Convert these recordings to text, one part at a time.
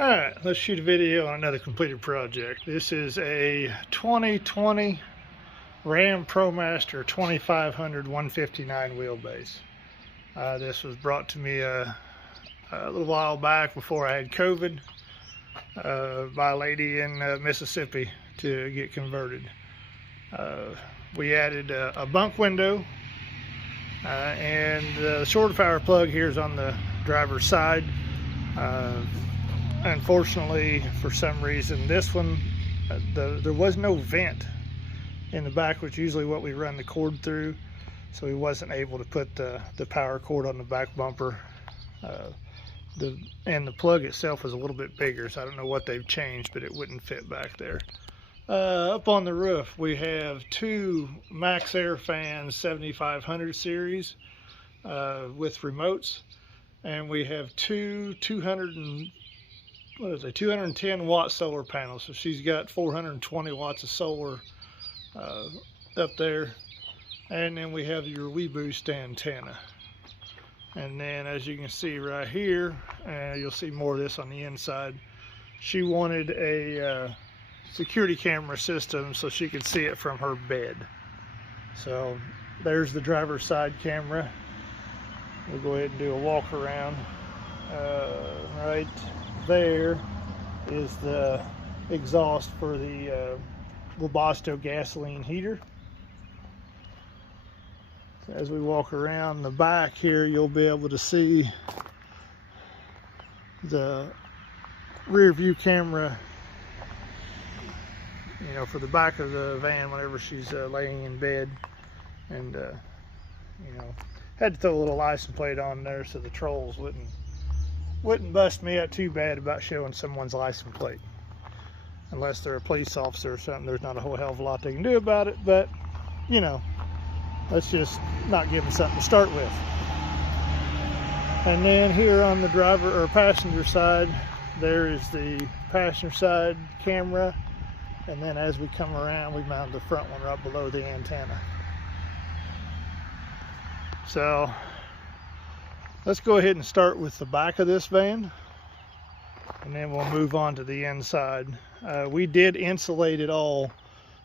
Alright, let's shoot a video on another completed project. This is a 2020 Ram Promaster 2500 159 wheelbase. This was brought to me a little while back before I had COVID by a lady in Mississippi to get converted. We added a bunk window and the short power plug here is on the driver's side. Unfortunately, for some reason, this one, there was no vent in the back, which is usually what we run the cord through, so we wasn't able to put the power cord on the back bumper. And the plug itself was a little bit bigger, so I don't know what they've changed, but it wouldn't fit back there. Up on the roof, we have two Max Air fans 7500 series with remotes, and we have two 210 watt solar panels. So she's got 420 watts of solar up there, and then we have your wabasto antenna. And then, as you can see right here, you'll see more of this on the inside, she wanted a security camera system so she could see it from her bed. So there's the driver's side camera. We'll go ahead and do a walk around. Right there is the exhaust for the wabasto gasoline heater. So as we walk around the back here, you'll be able to see the rear view camera, you know, for the back of the van whenever she's laying in bed. And you know, had to throw a little license plate on there so the trolls wouldn't bust me out too bad about showing someone's license plate. Unless they're a police officer or something, there's not a whole hell of a lot they can do about it, but you know, let's just not give them something to start with. And then here on the driver or passenger side, there is the passenger side camera, and then as we come around, we mount the front one right below the antenna. So let's go ahead and start with the back of this van, and then we'll move on to the inside. We did insulate it all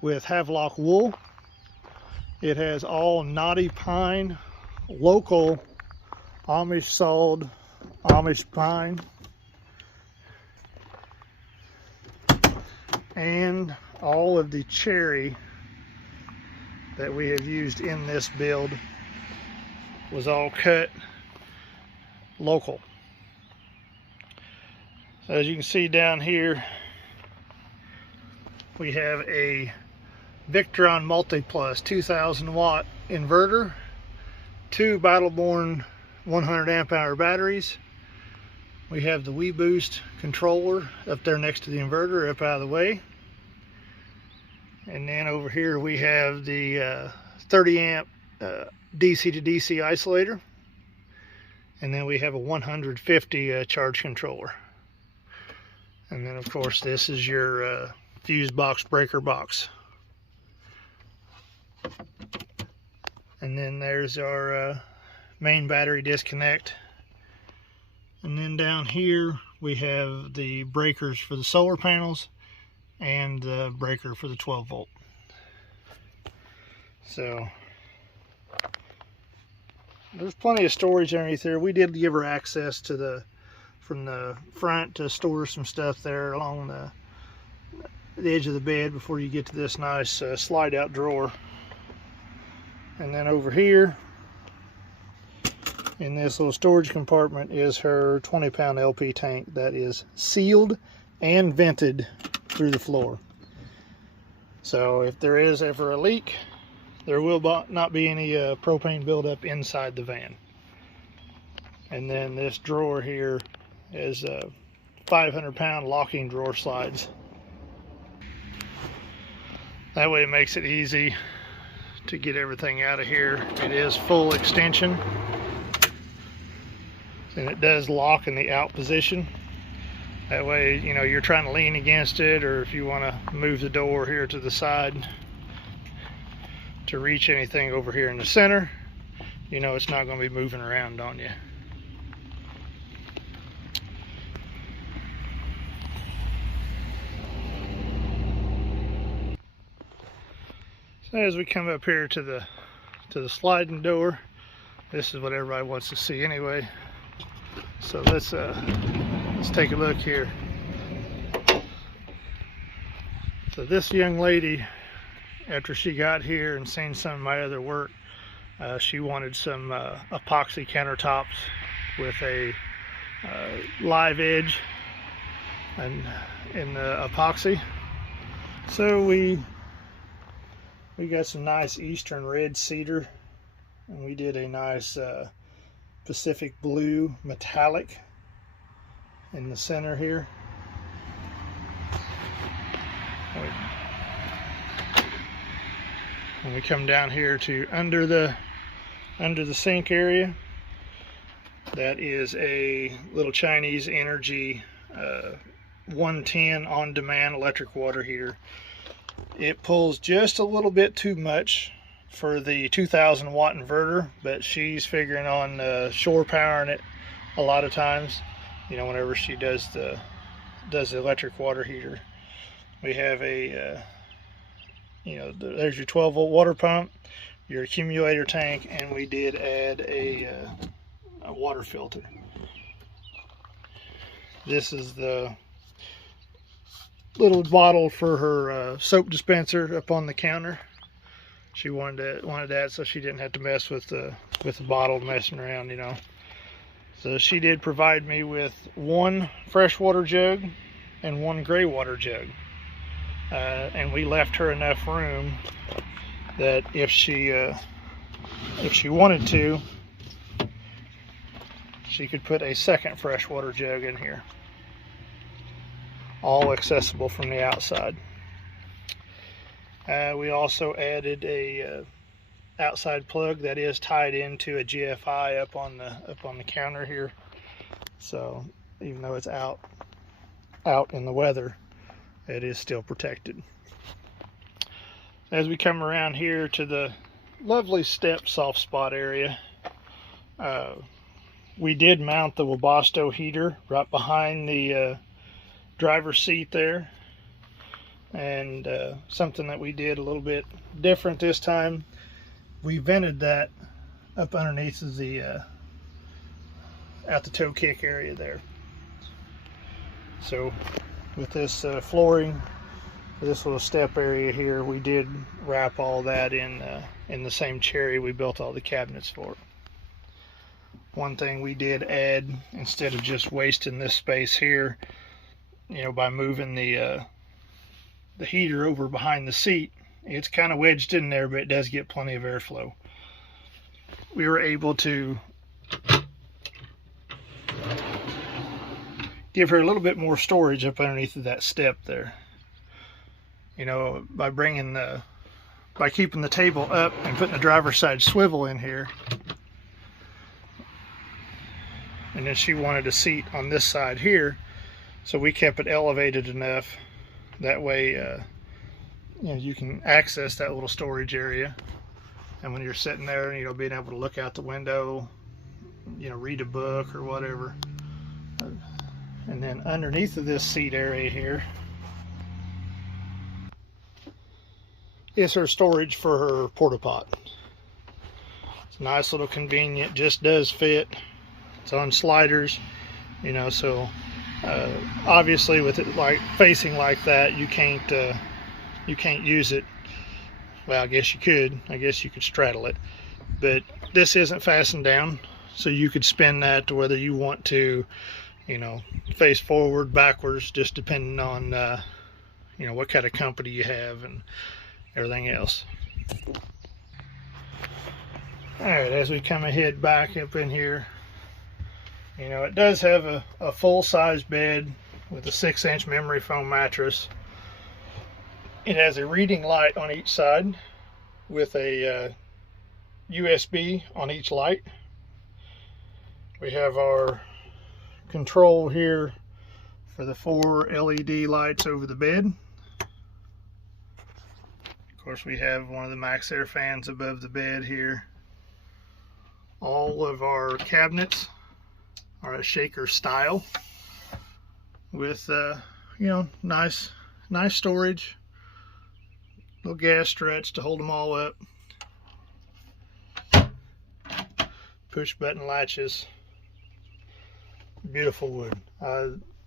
with Havelock wool. It has all knotty pine, local Amish sawed Amish pine, and all of the cherry that we have used in this build was all cut local. So as you can see down here, we have a Victron Multi-Plus 2000 watt inverter, two Battleborn 100 amp hour batteries. We have the wabasto controller up there next to the inverter, up out of the way. And then over here we have the 30 amp DC to DC isolator. And then we have a 150 charge controller. And then of course this is your fuse box breaker box. And then there's our main battery disconnect. And then down here we have the breakers for the solar panels and the breaker for the 12 volt. So there's plenty of storage underneath there. We did give her access to from the front to store some stuff there along the edge of the bed before you get to this nice slide out drawer. And then over here in this little storage compartment is her 20-pound LP tank that is sealed and vented through the floor. So if there is ever a leak, there will not be any propane buildup inside the van. And then this drawer here is 500-pound locking drawer slides. That way it makes it easy to get everything out of here. It is full extension, and it does lock in the out position. That way, you know, you're trying to lean against it, or if you want to move the door here to the side to reach anything over here in the center, you know it's not going to be moving around on you. So as we come up here to the sliding door, this is what everybody wants to see anyway. So let's take a look here. So this young lady, after she got here and seen some of my other work, she wanted some epoxy countertops with a live edge and in the epoxy. So we got some nice eastern red cedar, and we did a nice Pacific blue metallic in the center here. When we come down here to under the sink area, that is a little Chinese Energy 110 on-demand electric water heater. It pulls just a little bit too much for the 2,000 watt inverter, but she's figuring on shore powering it a lot of times, you know, whenever she does the electric water heater. We have a you know, there's your 12 volt water pump, your accumulator tank, and we did add a water filter. This is the little bottle for her soap dispenser up on the counter. She wanted that so she didn't have to mess with the bottle messing around, you know. So she did provide me with one freshwater jug and one gray water jug. And we left her enough room that if she wanted to, she could put a second freshwater jug in here, all accessible from the outside. We also added a outside plug that is tied into a GFI up on the counter here. So even though it's out in the weather, it is still protected. As we come around here to the lovely step soft spot area, we did mount the Wabasto heater right behind the driver's seat there. And something that we did a little bit different this time, we vented that up underneath the at the toe kick area there. So with this flooring, this little step area here, we did wrap all that in the same cherry we built all the cabinets for. One thing we did add, instead of just wasting this space here, you know, by moving the heater over behind the seat, it's kind of wedged in there, but it does get plenty of airflow. We were able to give her a little bit more storage up underneath of that step there. You know, by keeping the table up and putting the driver's side swivel in here. And then she wanted a seat on this side here, so we kept it elevated enough that way you know, you can access that little storage area. And when you're sitting there, you know, being able to look out the window, you know, read a book or whatever. And then underneath of this seat area here is her storage for her porta pot. It's nice, little convenient, just does fit. It's on sliders, you know, so obviously with it like facing like that, you can't use it. Well, I guess you could. I guess you could straddle it, but this isn't fastened down, so you could spin that to whether you want to, you know, face forward, backwards, just depending on you know, what kind of company you have and everything else. All right, as we come ahead back up in here, you know, it does have a full-size bed with a 6-inch memory foam mattress. It has a reading light on each side with a USB on each light. We have our control here for the 4 LED lights over the bed. Of course, we have one of the Max Air fans above the bed here. All of our cabinets are a shaker style with you know, nice storage. little gas struts to hold them all up. Push button latches. Beautiful wood.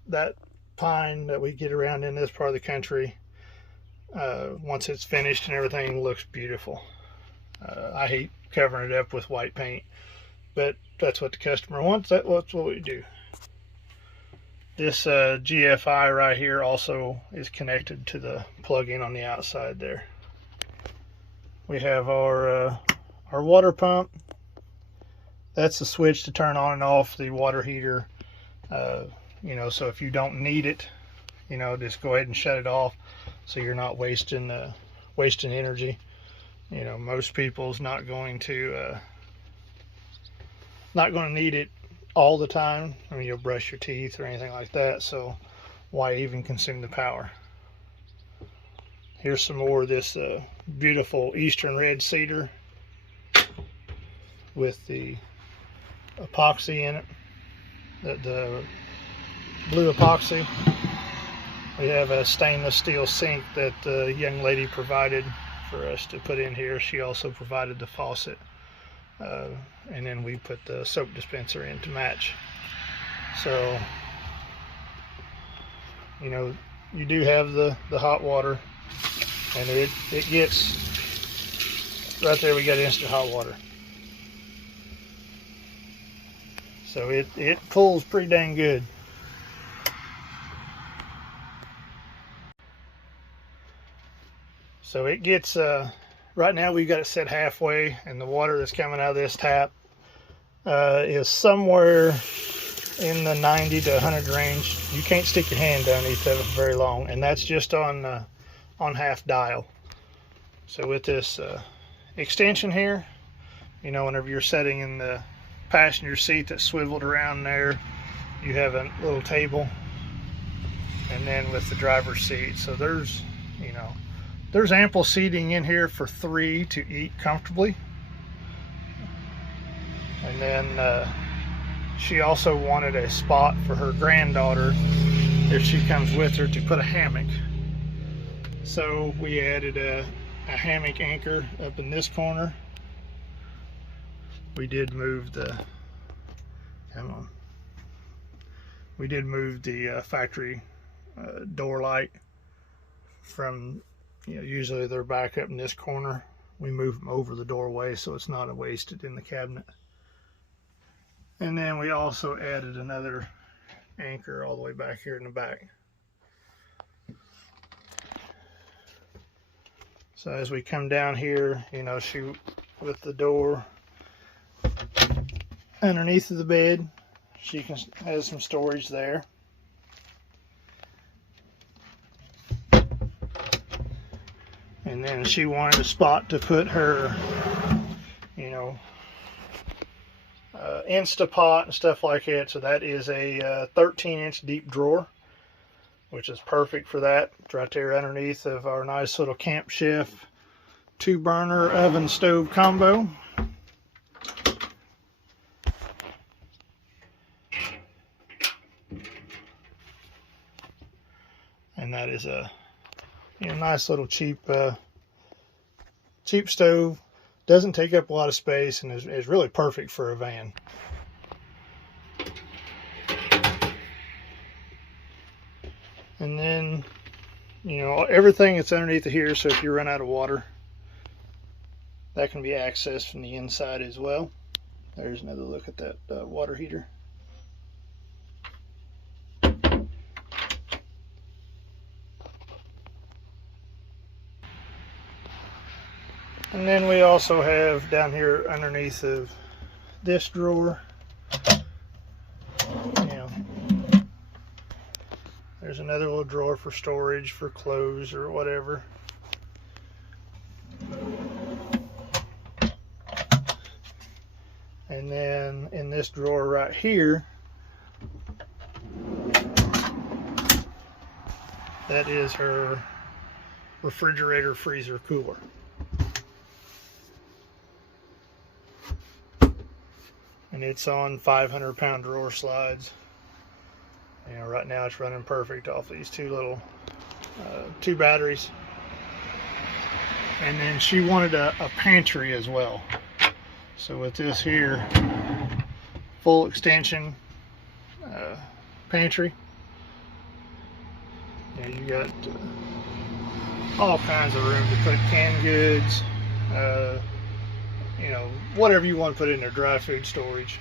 That pine that we get around in this part of the country, once it's finished and everything, looks beautiful. I hate covering it up with white paint, but that's what the customer wants. That's what we do. This GFI right here also is connected to the plug-in on the outside there. We have our water pump. That's the switch to turn on and off the water heater. You know, so if you don't need it, you know, just go ahead and shut it off, so you're not wasting energy. You know, most people's not going to need it all the time. I mean, you'll brush your teeth or anything like that, so why even consume the power? Here's some more of this beautiful Eastern red cedar with the epoxy in it, the blue epoxy. We have a stainless steel sink that the young lady provided for us to put in here. She also provided the faucet, and then we put the soap dispenser in to match. So, you know, you do have the hot water, and it gets right there. We got instant hot water, so it pulls pretty dang good. So it gets, right now we've got it set halfway, and the water that's coming out of this tap is somewhere in the 90 to 100 range. You can't stick your hand underneath of it very long, and that's just on half dial. So with this extension here, you know, whenever you're sitting in the passenger seat that's swiveled around there, you have a little table, and then with the driver's seat, so there's, you know, there's ample seating in here for 3 to eat comfortably. And then she also wanted a spot for her granddaughter, if she comes with her, to put a hammock. So we added a hammock anchor up in this corner. We did move the, we did move the factory door light from, you know, usually they're back up in this corner. We move them over the doorway so it's not wasted in the cabinet. And then we also added another anchor all the way back here in the back. So as we come down here, you know, with the door underneath of the bed, she has some storage there. And then she wanted a spot to put her, you know, Instapot and stuff like that. So that is a 13-inch deep drawer, which is perfect for that. It's right there underneath of our nice little Camp Chef 2-burner oven stove combo. And that is a, you know, nice little cheap stove. Doesn't take up a lot of space and is really perfect for a van. And then, you know, everything that's underneath of here, so if you run out of water, that can be accessed from the inside as well. There's another look at that water heater. And then we also have down here underneath of this drawer, you know, there's another little drawer for storage for clothes or whatever. And then in this drawer right here, that is her refrigerator, freezer, cooler. And it's on 500-pound drawer slides. You know, right now it's running perfect off these two batteries. And then she wanted a pantry as well. So with this here, full extension pantry, and you got all kinds of room to put canned goods, you know, whatever you want to put in there, dry food storage.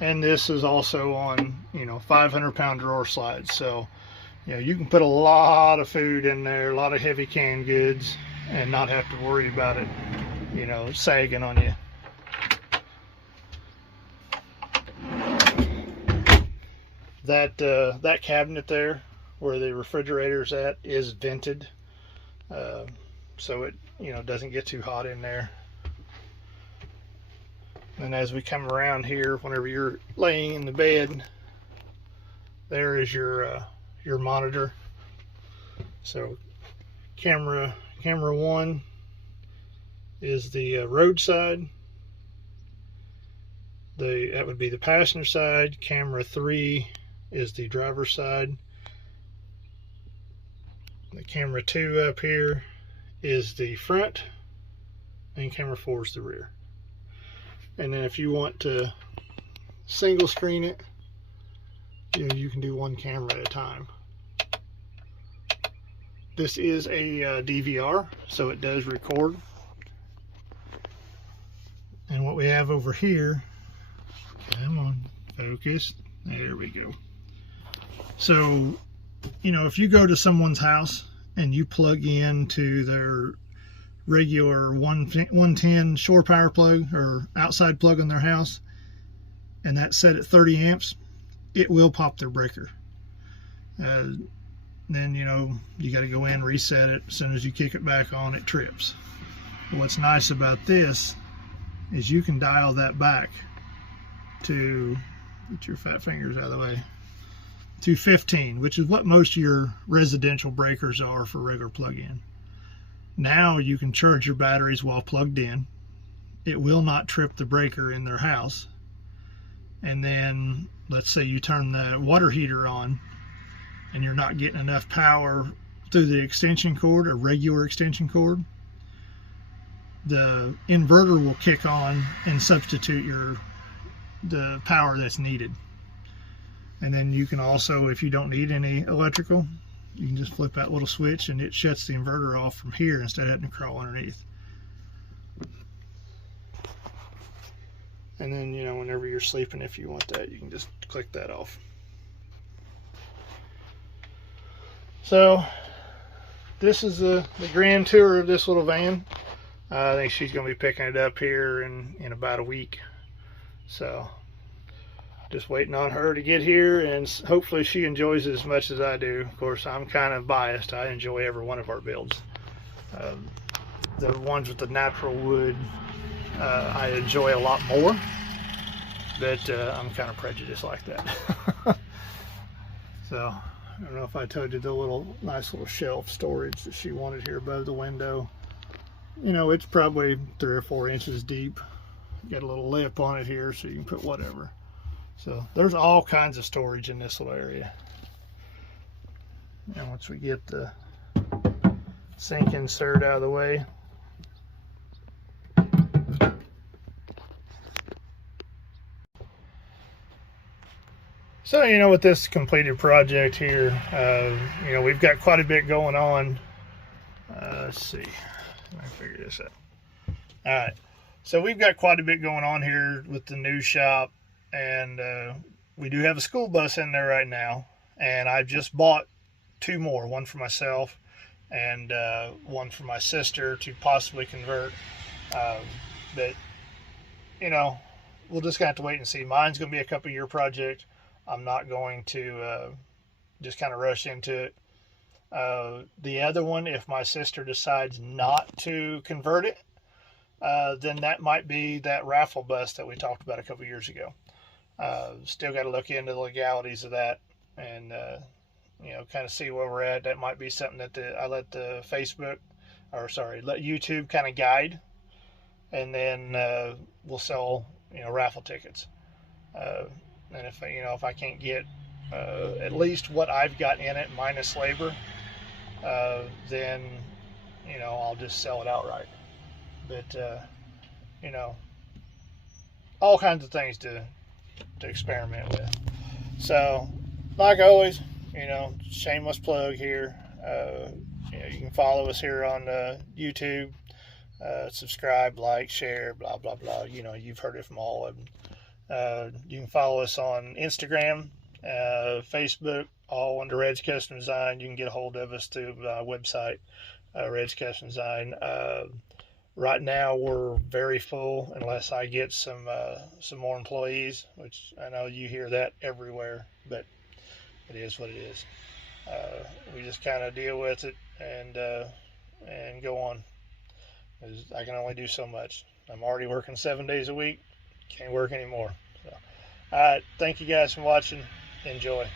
And this is also on, you know, 500-pound drawer slides. So, you know, you can put a lot of food in there, a lot of heavy canned goods, and not have to worry about it, you know, sagging on you. That cabinet there, where the refrigerator's at, is vented, so it, you know, doesn't get too hot in there. And as we come around here, whenever you're laying in the bed, there is your monitor. So camera 1 is the roadside. That would be the passenger side. Camera 3 is the driver's side. The camera 2 up here is the front, and camera 4 is the rear. And then if you want to single screen it, you know, you can do one camera at a time. This is a DVR, so it does record. And what we have over here, come on, focus, there we go. So, you know, if you go to someone's house and you plug into their regular 110 shore power plug or outside plug on their house, and that's set at 30 amps, it will pop their breaker. Then, you know, you got to go in, reset it. As soon as you kick it back on, it trips. What's nice about this is you can dial that back to, get your fat fingers out of the way, to 15, which is what most of your residential breakers are for regular plug-in. Now you can charge your batteries while plugged in. It will not trip the breaker in their house. And then let's say you turn the water heater on and you're not getting enough power through the extension cord, a regular extension cord, the inverter will kick on and substitute the power that's needed. And then you can also, if you don't need any electrical, you can just flip that little switch and it shuts the inverter off from here instead of having to crawl underneath. And then, you know, whenever you're sleeping, if you want that, you can just click that off. So this is the grand tour of this little van. I think she's going to be picking it up here in about a week. So just waiting on her to get here, and hopefully she enjoys it as much as I do. Of course, I'm kind of biased. I enjoy every one of our builds. The ones with the natural wood I enjoy a lot more, but I'm kind of prejudiced like that. So I don't know if I told you the nice little shelf storage that she wanted here above the window. You know, it's probably 3 or 4 inches deep. Got a little lip on it here so you can put whatever. So there's all kinds of storage in this little area. And once we get the sink insert out of the way, so, you know, with this completed project here, you know, we've got quite a bit going on. Let's see, let me figure this out. All right, so we've got quite a bit going on here with the new shop, and we do have a school bus in there right now, and I've just bought 2 more, one for myself and one for my sister to possibly convert. But, you know, we'll just have to wait and see. Mine's going to be a couple-year project. I'm not going to just kind of rush into it. The other one, if my sister decides not to convert it, then that might be that raffle bus that we talked about a couple years ago. Still got to look into the legalities of that, and you know, kind of see where we're at. That might be something that I let let YouTube kind of guide, and then we'll sell, you know, raffle tickets. And if, you know, if I can't get at least what I've got in it minus labor, then, you know, I'll just sell it outright. But you know, all kinds of things to experiment with. So, like always, you know, shameless plug here. You know, you can follow us here on YouTube. Subscribe, like, share, blah blah blah. You know, you've heard it from all of them. You can follow us on Instagram, Facebook, all under Red's Custom Design. You can get a hold of us through our website, Red's Custom Design. Right now, we're very full unless I get some more employees, which I know you hear that everywhere, but it is what it is. We just kind of deal with it and go on. I can only do so much. I'm already working 7 days a week. Can't work anymore. So, all right. Thank you guys for watching. Enjoy.